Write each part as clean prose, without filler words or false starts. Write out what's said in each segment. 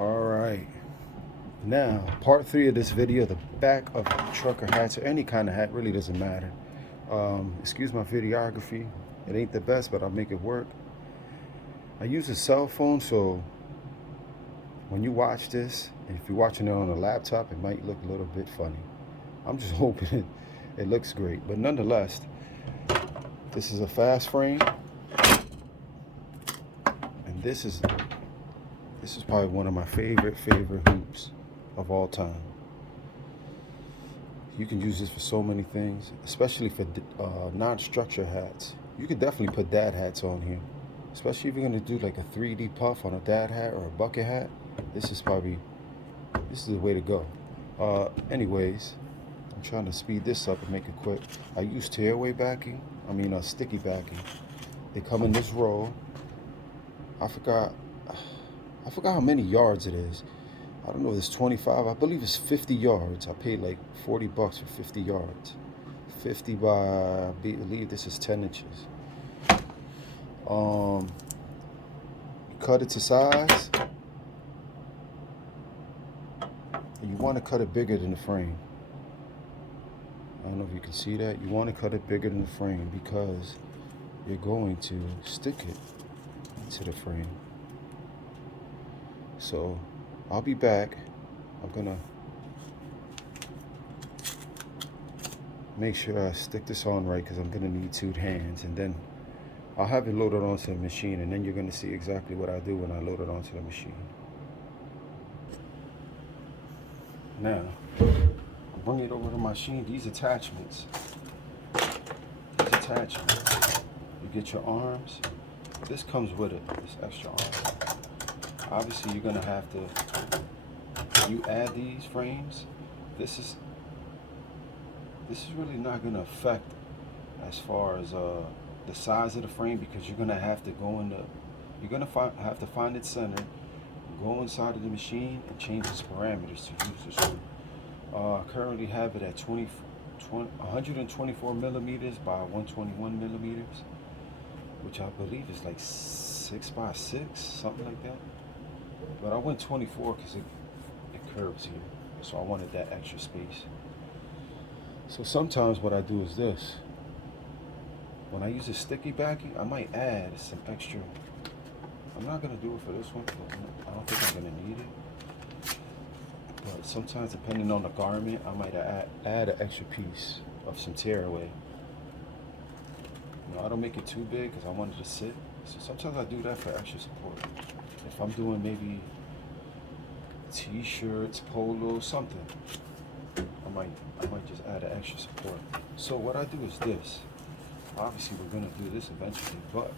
Alright, now part 3 of this video, the back of trucker hats or any kind of hat, really doesn't matter. Excuse my videography, it ain't the best, but I'll make it work. I use a cell phone, so when you watch this, and if you're watching it on a laptop, it might look a little bit funny. I'm just hoping it looks great, but nonetheless, this is a fast frame, and this is probably one of my favorite hoops of all time. You can use this for so many things, especially for non-structure hats. You could definitely put dad hats on here, especially if you're gonna do like a 3D puff on a dad hat or a bucket hat. This is the way to go. Anyways, I'm trying to speed this up and make it quick. I use tearaway backing. Sticky backing. They come in this roll. I forgot how many yards it is. I don't know if it's 25. I believe it's 50 yards. I paid like $40 for 50 yards. 50 by, I believe this is 10 inches. You cut it to size. You want to cut it bigger than the frame. I don't know if you can see that. You want to cut it bigger than the frame because you're going to stick it into the frame. So I'll be back. I'm gonna make sure I stick this on right because I'm gonna need 2 hands, and then I'll have it loaded onto the machine, and then you're gonna see exactly what I do when I load it onto the machine. Now, I'll bring it over to my machine. These attachments, you get your arms. This comes with it, this extra arm. Obviously, you're gonna have to, when you add these frames, this is really not gonna affect as far as the size of the frame, because you're gonna have to go in have to find its center, go inside of the machine and change its parameters to use this one. I currently have it at 124 millimeters by 121 millimeters, which I believe is like 6 by 6, something like that. But I went 24 because it curves here, so I wanted that extra space. So sometimes what I do is this. When I use a sticky backing, I might add some extra. I'm not gonna do it for this one, I don't think I'm gonna need it. But sometimes, depending on the garment, I might add an extra piece of some tearaway. I don't make it too big because I want it to sit. So sometimes I do that for extra support. If I'm doing maybe t-shirts, polo, something, I might just add an extra support. So what I do is this. Obviously, we're gonna do this eventually, but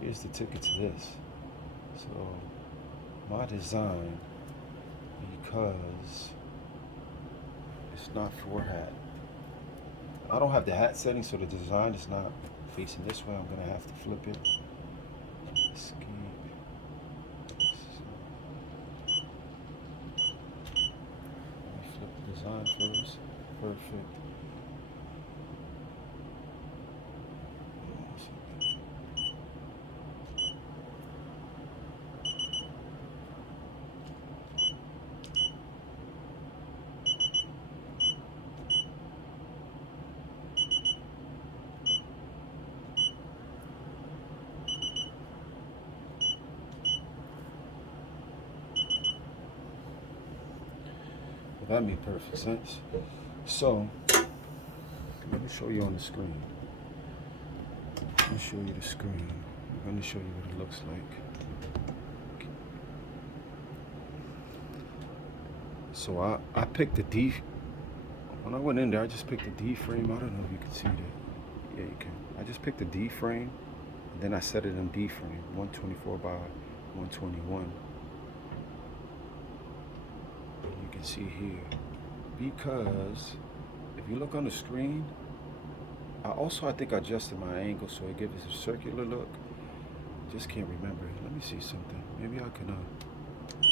here's the ticket to this. So my design, because it's not for hat. I don't have the hat setting, so the design is not facing this way. I'm gonna have to flip it. Escape. Flip the design first. Perfect. That made perfect sense. So, let me show you on the screen. Let me show you the screen. I'm going to show you what it looks like. So I picked the D. When I went in there, I just picked the D frame. I don't know if you can see that. Yeah, you can. I just picked the D frame, and then I set it in D frame, 124 by 121. You can see here, because if you look on the screen, I think I adjusted my angle so it gives it a circular look. Just can't remember. Let me see something. Maybe I can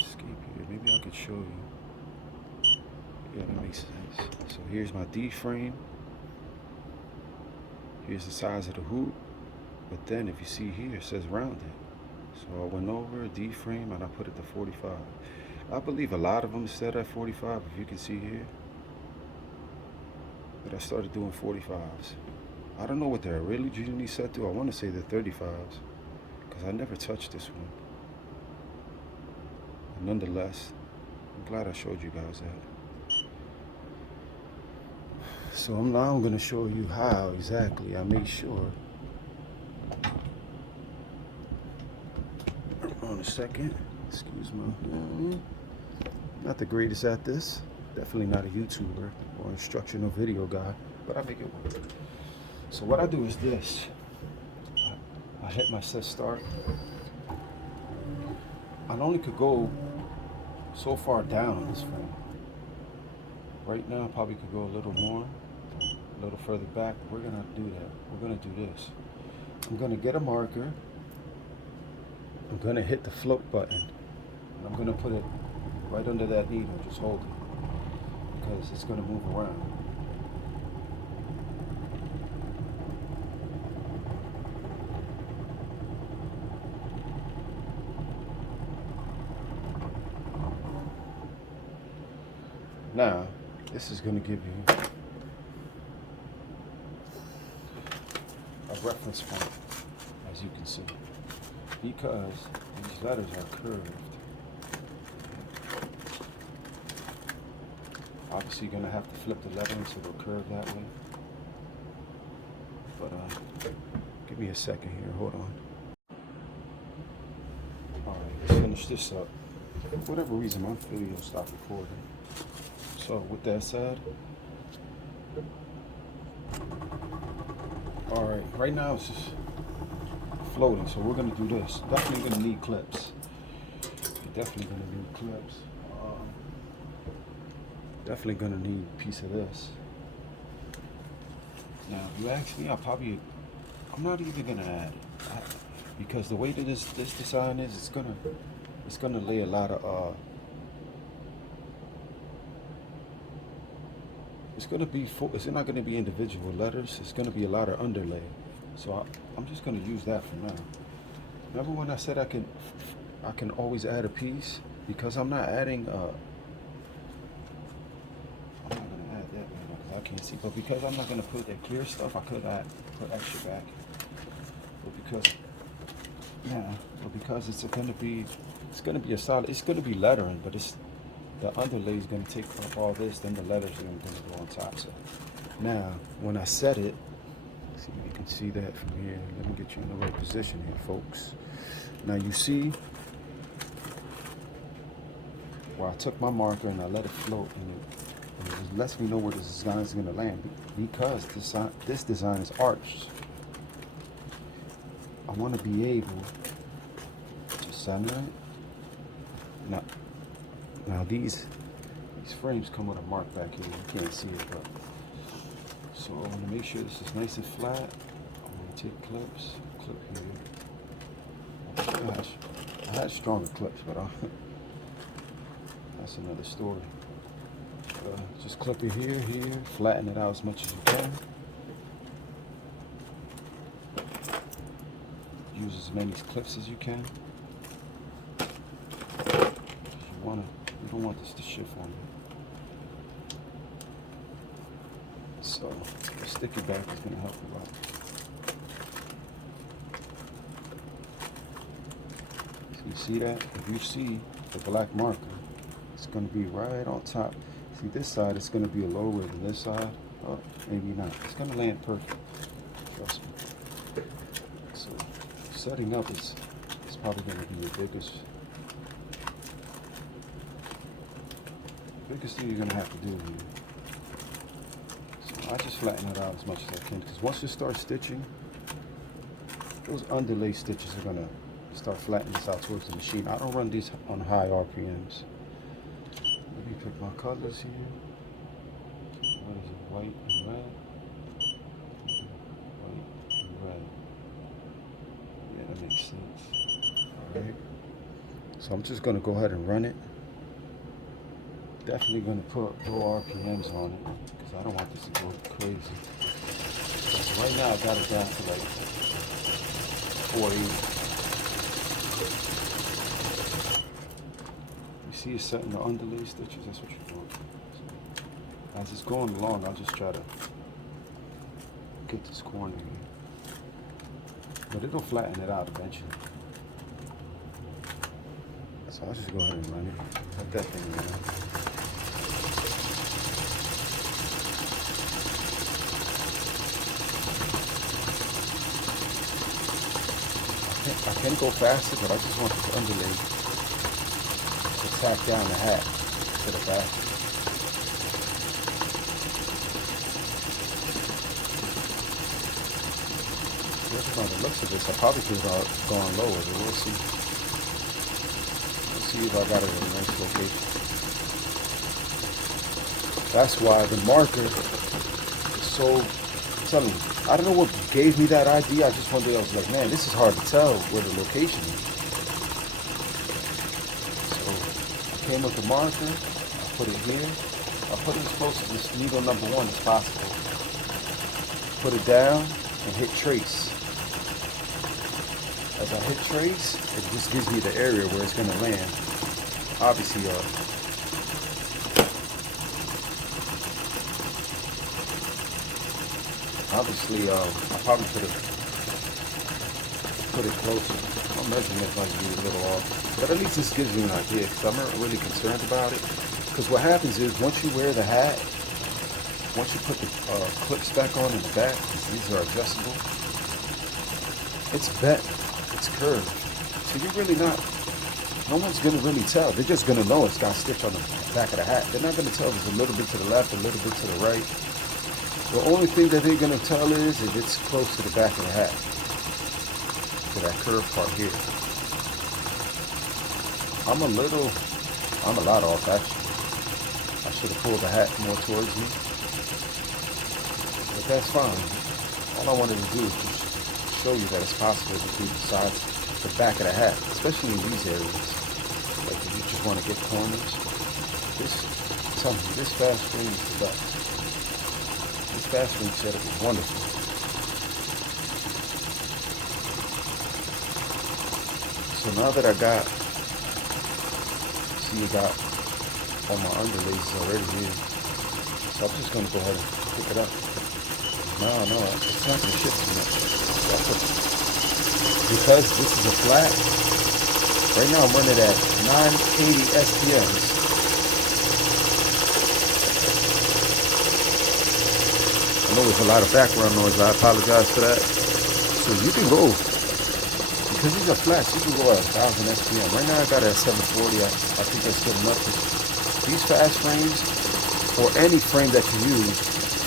escape here. Maybe I could show you. Yeah, that makes sense. So here's my D frame. Here's the size of the hoop. But then if you see here, it says rounded. So I went over a D frame and I put it to 45. I believe a lot of them set at 45, if you can see here. But I started doing 45s. I don't know what they're really usually set to. I want to say the 35s, because I never touched this one. But nonetheless, I'm glad I showed you guys that. So now I'm going to show you how exactly I made sure. Hold on a second. Excuse me. Not the greatest at this. Definitely not a YouTuber or instructional video guy, but I make it work. So what I do is this. I hit my set start. I only could go so far down on this frame. Right now I probably could go a little more, a little further back. We're gonna do that. We're gonna do this. I'm gonna get a marker. I'm gonna hit the float button. And I'm gonna put it right under that needle. Just hold it, because it's gonna move around. Now, this is going to give you a reference point, as you can see, because these letters are curved. Obviously, you're going to have to flip the lettering so they'll curve that way. But give me a second here. Hold on. All right, let's finish this up. For whatever reason, my video stopped recording. So with that said, all right, right now it's just floating, so we're gonna do this. Definitely gonna need clips. You're definitely gonna need clips. Definitely gonna need a piece of this. Now, if you ask me, I'm not even gonna add it, because the way that this design is, it's gonna lay a lot of it's not going to be individual letters. It's going to be a lot of underlay. So I'm just going to use that for now. Remember when I said I can always add a piece? Because I'm not adding, I'm not going to add that right now because I can't see. But because I'm not going to put that clear stuff, I could put extra back. But because it's going to be a solid, it's going to be lettering, but the underlay is going to take up all this, then the letters are going to go on top. So now, when I set it, see if you can see that from here. Let me get you in the right position here, folks. Now you see where I took my marker and I let it float, and it lets me know where this design is going to land, because this design is arched. I want to be able to center it. Now these frames come with a mark back here. You can't see it, but so I want to make sure this is nice and flat. I'm going to take clip here. I had stronger clips, but that's another story. Just clip it here, flatten it out as much as you can. Use as many clips as you can. You don't want this to shift on you. So the sticky back is going to help a lot. So you see that? If you see the black marker, it's going to be right on top. See, this side is going to be lower than this side. Oh, maybe not. It's going to land perfect. Trust me. So setting up is probably going to be your biggest thing you're going to have to do here. So I just flatten it out as much as I can, because once you start stitching, those underlay stitches are going to start flattening this out towards the machine. I don't run these on high RPMs. Let me pick my colors here. What is it? White and red. White and red. Yeah, that makes sense. Alright. So I'm just going to go ahead and run it. Definitely going to put low RPMs on it, because I don't want this to go crazy. So right now I got it down to like 480. You see it's setting the underlay stitches, that's what you're doing. So, as it's going along, I'll just try to get this corner here. But it'll flatten it out eventually. So I'll just go ahead and run it. Let that thing run. I can go faster, but I just want this underlay to tack down the hat to the back. Judging on the looks of this, I probably could have gone lower, but we'll see. We'll see if I got it in a nice location. That's why the marker is so, I'm telling you, I don't know what gave me that idea. I just one day I was like, man, this is hard to tell where the location is. So I came with the marker, I put it here. I put it as close to this needle number 1 as possible. Put it down and hit trace. As I hit trace, it just gives me the area where it's going to land. Obviously, I probably could have put it closer. My measurement might be a little off, but at least this gives me an idea, because I'm not really concerned about it. Because what happens is, once you wear the hat, once you put the clips back on in the back, these are adjustable, it's bent, it's curved. So you're really not, no one's going to really tell. They're just going to know it's got a stitch on the back of the hat. They're not going to tell there's a little bit to the left, a little bit to the right. The only thing that they're going to tell is if it's close to the back of the hat, to that curved part here. I'm a lot off actually. I should have pulled the hat more towards me, but that's fine. All I wanted to do is just show you that it's possible to do besides the back of the hat, especially in these areas. Like if you just want to get corners, tell me, this fast frame is the best. This fast frame setup is wonderful. So now that I got, see, you got all my underlays already here. So I'm just going to go ahead and pick it up. No, it's not going to shift too much. Because this is a flat, right now I'm running at 980 SPMs. I know there's a lot of background noise. I apologize for that. So you can go, because these are flats, you can go at 1000 SPM. Right now I got it at 740. I think that's good enough. These fast frames, or any frame that you use,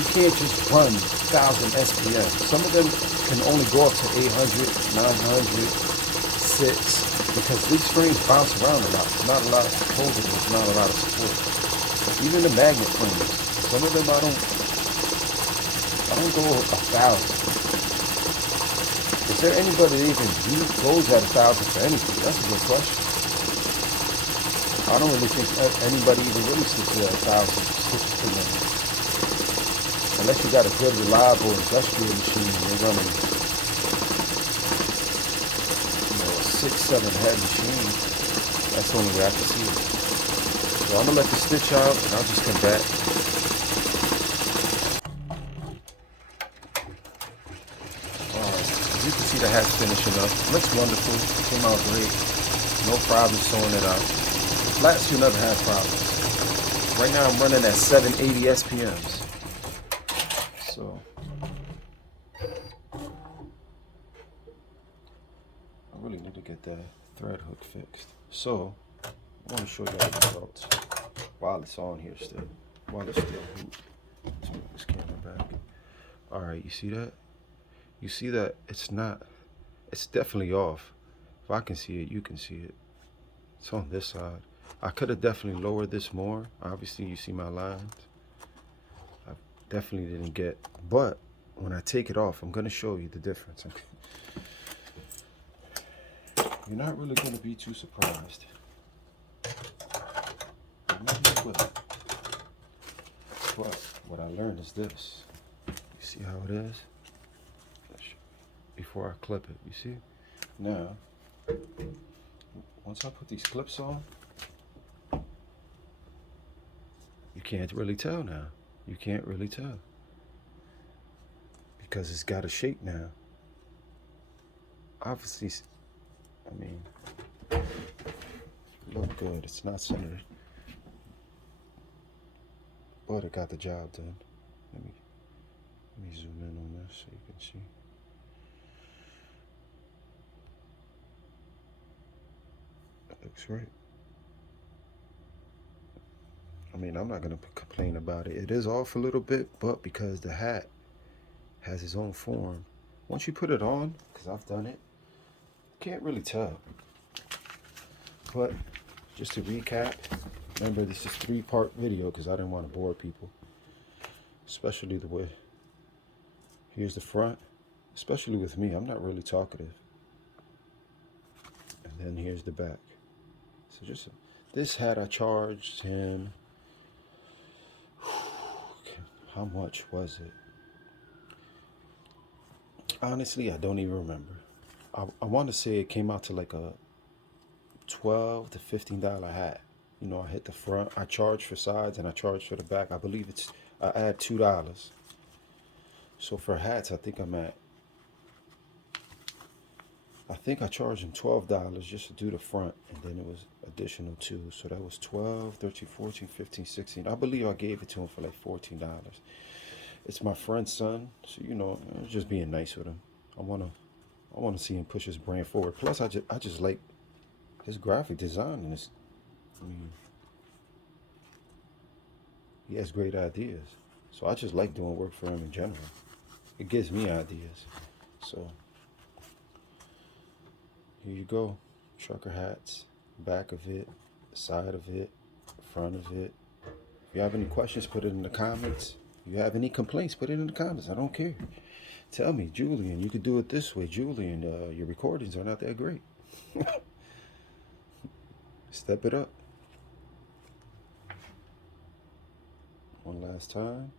you can't just run 1000 SPM. Some of them can only go up to 800, 900, 6, because these frames bounce around a lot. There's not a lot of holding, there's not a lot of support. Even the magnet frames, some of them I don't go 1000. Is there anybody that even goes at 1000 for anything? That's a good question. I don't really think anybody even really stitches at 1000 stitches per minute. Unless you got a good, reliable industrial machine and you're running, a 6-7 head machine. That's the only way I can see it. So I'm gonna let the stitch out and I'll just come back. You can see the hat's finishing up. Looks wonderful. Came out great. No problem sewing it out. Flats, you never have problems. Right now I'm running at 780 SPMs. So I really need to get that thread hook fixed. So I want to show you the results while it's on here still. While it's still hooped. Let's move this camera back. Alright, you see that? You see that it's definitely off. If I can see it, you can see it. It's on this side. I could have definitely lowered this more. Obviously, you see my lines. I definitely didn't get, but when I take it off, I'm going to show you the difference. You're not really going to be too surprised. But what I learned is this. You see how it is? Before I clip it, you see? Now, once I put these clips on, you can't really tell now. You can't really tell because it's got a shape now. Obviously, I mean, look good. It's not centered, but it got the job done. Let me zoom in on this so you can see. That looks great. I mean, I'm not gonna complain about it. It is off a little bit, but because the hat has its own form, once you put it on, because I've done it, you can't really tell. But just to recap, remember this is a 3-part video because I didn't want to bore people, especially the way. Here's the front, especially with me, I'm not really talkative. And then here's the back. So just this hat I charged him, how much was it? Honestly, I don't even remember. I want to say it came out to like a $12 to $15 hat. You know, I hit the front, I charge for sides, and I charge for the back. I believe I add $2. So for hats, I think I charged him $12 just to do the front, and then it was additional $2. So that was 12, 13, 14, 15, 16. I believe I gave it to him for like $14. It's my friend's son, so you know, I was just being nice with him. I wanna see him push his brand forward. Plus, I just like his graphic design, and I mean, he has great ideas. So I just like doing work for him in general. It gives me ideas. So here you go, trucker hats, back of it, side of it, front of it. If you have any questions, put it in the comments. If you have any complaints, put it in the comments. I don't care. Tell me, Julian, you could do it this way. Julian, your recordings are not that great. Step it up. One last time.